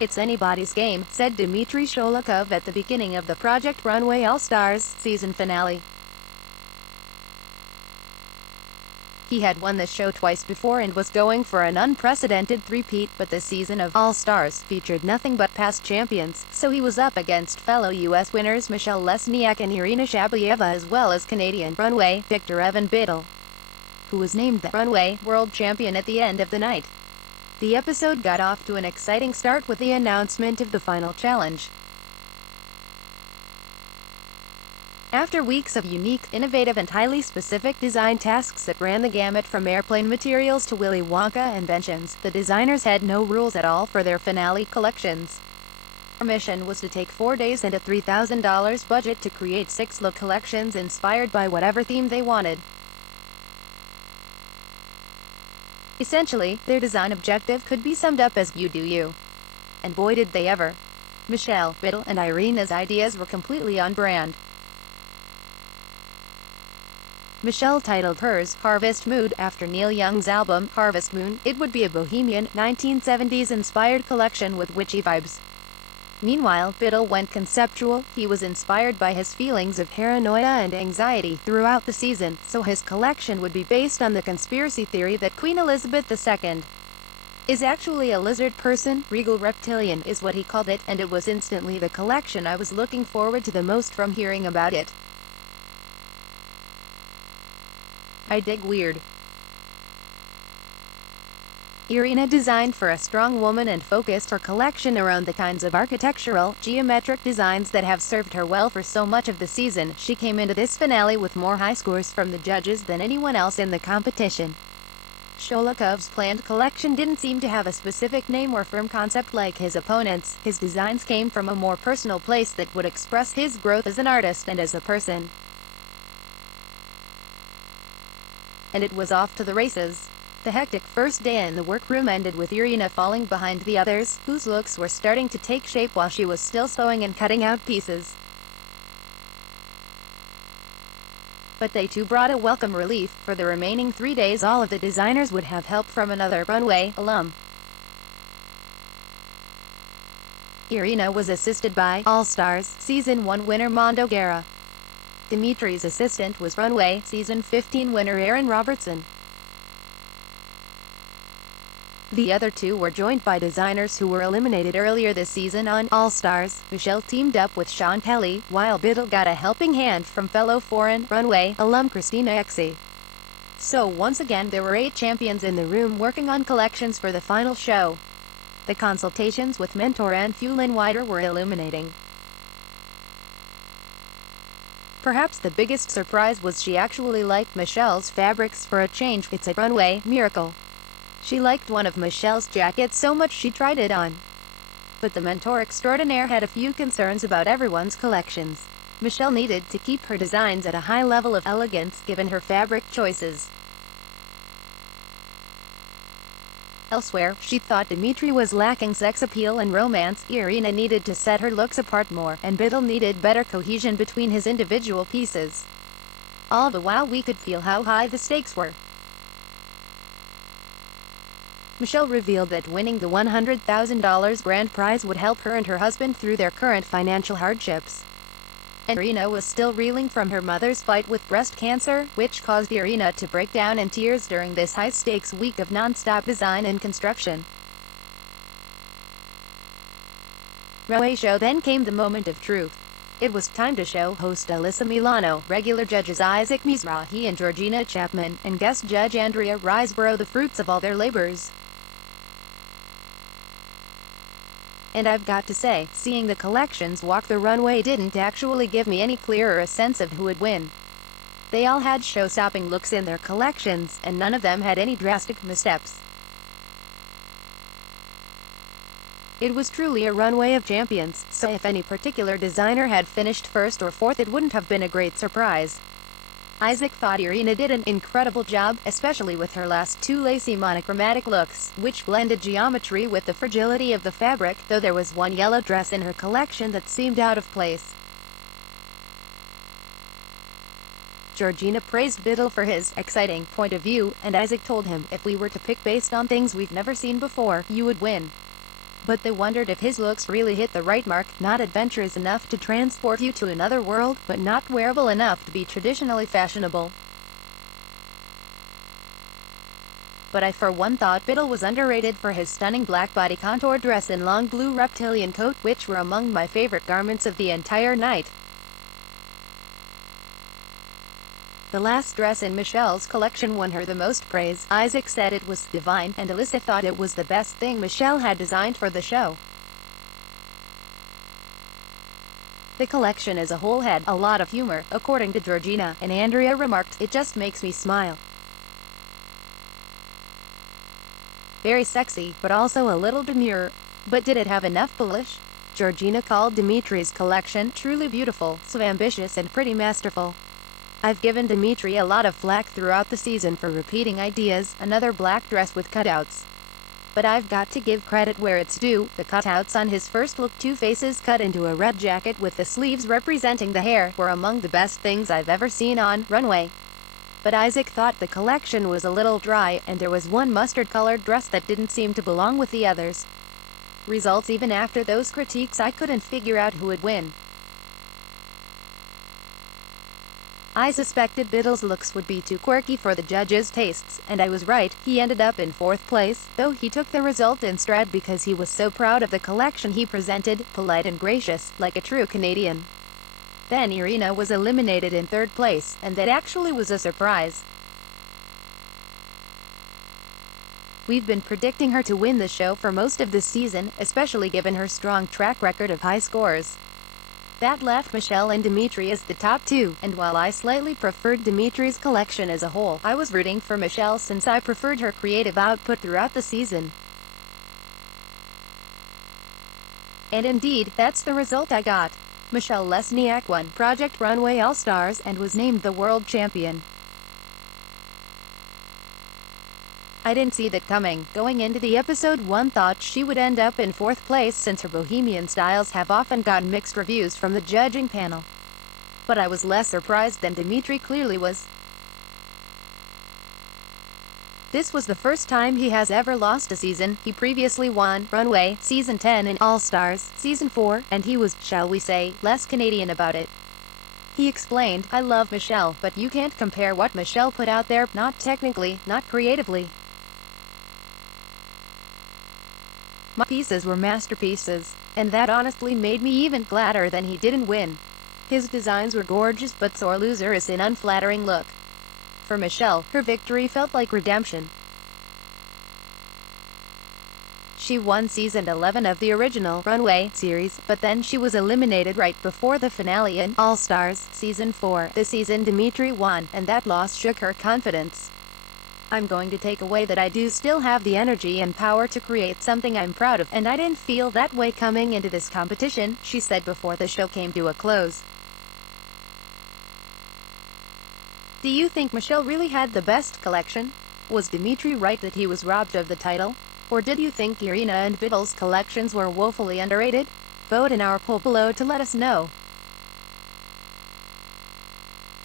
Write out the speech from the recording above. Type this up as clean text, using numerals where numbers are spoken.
"It's anybody's game," said Dmitry Sholokhov at the beginning of the Project Runway All Stars season finale. He had won the show twice before and was going for an unprecedented three-peat, but the season of All Stars featured nothing but past champions, so he was up against fellow U.S. winners Michelle Lesniak and Irina Shabayeva, as well as Canadian runway victor Evan Biddle, who was named the Runway World Champion at the end of the night. The episode got off to an exciting start with the announcement of the final challenge. After weeks of unique, innovative and highly specific design tasks that ran the gamut from airplane materials to Willy Wonka inventions, the designers had no rules at all for their finale collections. Their mission was to take 4 days and a $3,000 budget to create 6 look collections inspired by whatever theme they wanted. Essentially, their design objective could be summed up as "you do you." And boy did they ever. Michelle, Biddle, and Irina's ideas were completely on brand. Michelle titled hers "Harvest Mood" after Neil Young's album Harvest Moon. It would be a bohemian, 1970s-inspired collection with witchy vibes. Meanwhile, Biddle went conceptual. He was inspired by his feelings of paranoia and anxiety throughout the season, so his collection would be based on the conspiracy theory that Queen Elizabeth II is actually a lizard person. Regal reptilian is what he called it, and it was instantly the collection I was looking forward to the most from hearing about it. I dig weird. Irina designed for a strong woman and focused her collection around the kinds of architectural, geometric designs that have served her well for so much of the season. She came into this finale with more high scores from the judges than anyone else in the competition. Sholokhov's planned collection didn't seem to have a specific name or firm concept like his opponents. His designs came from a more personal place that would express his growth as an artist and as a person. And it was off to the races. The hectic first day in the workroom ended with Irina falling behind the others, whose looks were starting to take shape while she was still sewing and cutting out pieces. But they too brought a welcome relief. For the remaining 3 days all of the designers would have help from another Runway alum. Irina was assisted by All Stars Season 1 winner Mondo Guerra. Dmitry's assistant was Runway Season 15 winner Aaron Robertson. The other two were joined by designers who were eliminated earlier this season on All Stars. Michelle teamed up with Sean Kelly, while Biddle got a helping hand from fellow foreign Runway alum Christina Exie. So once again there were 8 champions in the room working on collections for the final show. The consultations with mentor Anne Fulin-Wider were illuminating. Perhaps the biggest surprise was she actually liked Michelle's fabrics for a change. It's a runway miracle. She liked one of Michelle's jackets so much she tried it on. But the mentor extraordinaire had a few concerns about everyone's collections. Michelle needed to keep her designs at a high level of elegance given her fabric choices. Elsewhere, she thought Dmitry was lacking sex appeal and romance. Irina needed to set her looks apart more, and Biddle needed better cohesion between his individual pieces. All the while we could feel how high the stakes were. Michelle revealed that winning the $100,000 grand prize would help her and her husband through their current financial hardships. Irina was still reeling from her mother's fight with breast cancer, which caused Irina to break down in tears during this high-stakes week of non-stop design and construction. Runway show then came the moment of truth. It was time to show host Alyssa Milano, regular judges Isaac Mizrahi and Georgina Chapman, and guest judge Andrea Riseborough the fruits of all their labors. And I've got to say, seeing the collections walk the runway didn't actually give me any clearer a sense of who would win. They all had show-stopping looks in their collections, and none of them had any drastic missteps. It was truly a runway of champions, so if any particular designer had finished first or fourth it wouldn't have been a great surprise. Isaac thought Irina did an incredible job, especially with her last 2 lacy monochromatic looks, which blended geometry with the fragility of the fabric, though there was one yellow dress in her collection that seemed out of place. Georgina praised Biddle for his exciting point of view, and Isaac told him, if we were to pick based on things we've never seen before, you would win. but they wondered if his looks really hit the right mark, not adventurous enough to transport you to another world, but not wearable enough to be traditionally fashionable. But I for one thought Biddle was underrated for his stunning black body contour dress and long blue reptilian coat, which were among my favorite garments of the entire night. The last dress in Michelle's collection won her the most praise. Isaac said it was divine, and Alyssa thought it was the best thing Michelle had designed for the show. The collection as a whole had a lot of humor, according to Georgina, and Andrea remarked, "It just makes me smile. Very sexy, but also a little demure. But did it have enough polish?" Georgina called Dmitry's collection truly beautiful, so ambitious and pretty masterful. "I've given Dmitry a lot of flack throughout the season for repeating ideas, another black dress with cutouts. But I've got to give credit where it's due, the cutouts on his first look, two faces cut into a red jacket with the sleeves representing the hair, were among the best things I've ever seen on Runway." But Isaac thought the collection was a little dry, and there was one mustard-colored dress that didn't seem to belong with the others. Results: even after those critiques I couldn't figure out who would win. I suspected Biddle's looks would be too quirky for the judges' tastes, and I was right. He ended up in 4th place, though he took the result in stride because he was so proud of the collection he presented, polite and gracious, like a true Canadian. Then Irina was eliminated in 3rd place, and that actually was a surprise. We've been predicting her to win the show for most of this season, especially given her strong track record of high scores. That left Michelle and Dmitry as the top two, and while I slightly preferred Dmitry's collection as a whole, I was rooting for Michelle since I preferred her creative output throughout the season. And indeed, that's the result I got. Michelle Lesniak won Project Runway All Stars, and was named the world champion. I didn't see that coming. Going into the episode, one thought she would end up in 4th place since her bohemian styles have often gotten mixed reviews from the judging panel. But I was less surprised than Dmitry clearly was. This was the first time he has ever lost a season. He previously won Runway Season 10 and All Stars Season 4, and he was, shall we say, less Canadian about it. He explained, "I love Michelle, but you can't compare what Michelle put out there, not technically, not creatively. My pieces were masterpieces, and that honestly made me even gladder than he didn't win. His designs were gorgeous, but sore loser is an unflattering look." For Michelle, her victory felt like redemption. She won Season 11 of the original Runway series, but then she was eliminated right before the finale in All Stars Season 4. The season Dmitry won, and that loss shook her confidence. "I'm going to take away that I do still have the energy and power to create something I'm proud of, and I didn't feel that way coming into this competition," she said before the show came to a close. Do you think Michelle really had the best collection? Was Dmitry right that he was robbed of the title? Or did you think Irina and Biddle's collections were woefully underrated? Vote in our poll below to let us know.